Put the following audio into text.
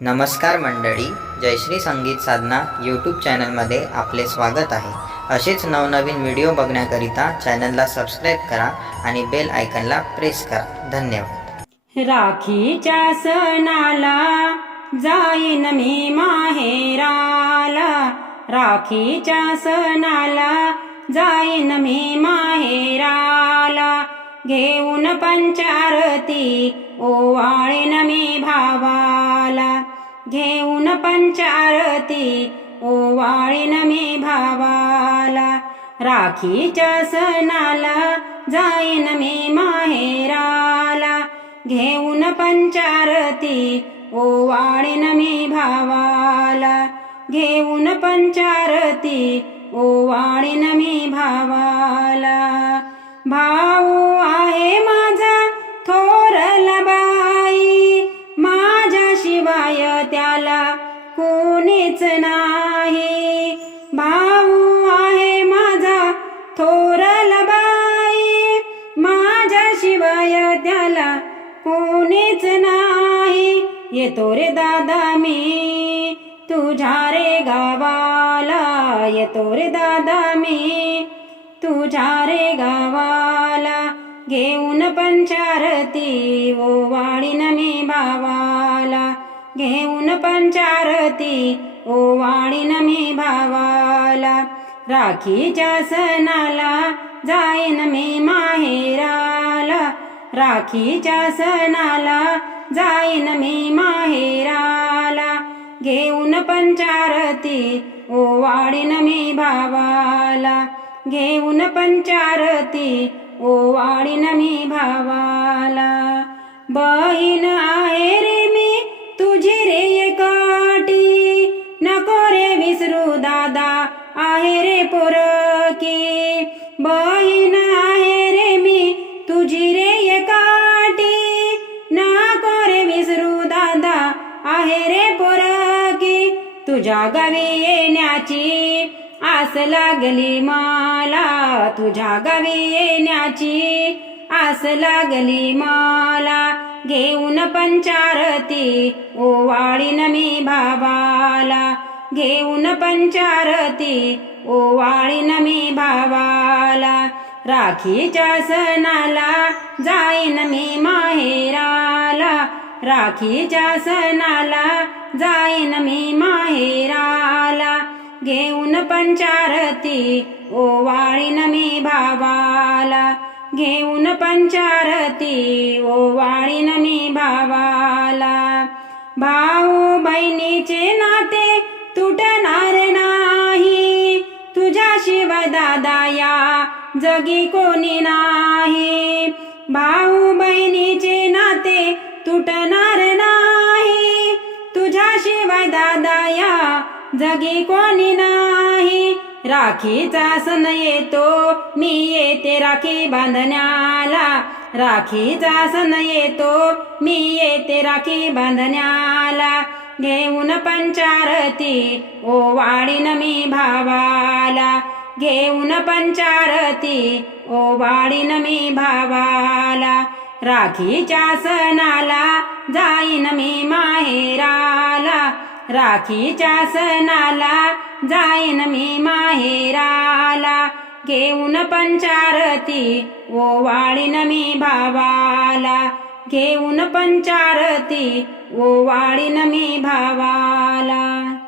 नमस्कार मंडळी, जयश्री संगीत साधना यूट्यूब चॅनलमध्ये आपले स्वागत आहे। असेच नवनवीन व्हिडिओ बघण्याकरिता चॅनलला सबस्क्राईब करा आणि बेल आयकॉनला प्रेस करा। धन्यवाद। राखीच्या सणाला जाईन मी माहेराला, राखीच्या सणाला जाईन मी माहेराला, घेऊन पंचारती ओवाळीन मी भावाला, घेऊन पंचारती ओवाळीन मी भावाला, राखीच्या सणाला जाईन मी माहेराला, घेऊन पंचारती ओवाळीन मी भावाला, घेऊन पंचारती ओवाळीन मी भावाला। भाऊ आहे माझा थोरला बाई, माझ्याशिवाय त्याला कोणीच नाही। भाऊ आहे माझा थोरला बाई, माझ्याशिवाय त्याला कोणीच नाही। येतो रे दादा मी तुझ्या रे गावाला, येतो रे दादा मी तुझ्या रे गावाला, घेऊन पंचारती ओवाळीन मी भावाला, घेऊन पंचारती ओवाळीन मी भावाला, राखीच्या सणाला जाईन मी माहेराला, राखीच्या सणाला जाईन मी माहेराला, घेऊन पंचारती ओवाळीन मी भावाला, घेऊन पंचारती ओवाळीन मी भावाला। बहीण आहे रे मी तुझी रे एकटी, नको रे विसरू दादा आहे रे पोरकी। बहीण आहे रे मी तुझी रे एकटी, नको रे विसरू दादा आहे रे पोरकी। तुझ्या गावी येण्याची आस लागली मला, तुझ्या गावी येण्याची आस लागली मला, घेऊन पंचारती ओवाळीन मी भावाला, घेऊन पंचारती ओवाळीन मी भावाला, राखीच्या सणाला जाईन मी माहेराला, राखीच्या सणाला जाईन मी माहेराला, घेऊन पंचारती ओवाळीन मी भावाला, घेऊन पंचारती ओवाळीन मी भावाला। भाऊ बहिणीचे नाते तुटणार नाही, तुझ्याशिवाय दादा या जगी कोणी नाही। भाऊ बहिणीचे नाते तुटणार नाही, तुझ्याशिवाय दादा या जगी कोणी नाही। राखीचा सण येतो मी येते राखी बांधण्याला, राखीचा सण येतो मी येते राखी बांधण्याला, घेऊन पंचारती ओवाळीन मी भावाला, घेऊन पंचारती ओवाळीन मी भावाला, राखीच्या सणाला जाईन मी माहेराला, राखीच्या सणाला जाईन मी माहेराला, घेऊन पंचारती ओवाळीन मी भावाला, घेऊन पंचारती ओवाळीन मी भावाला।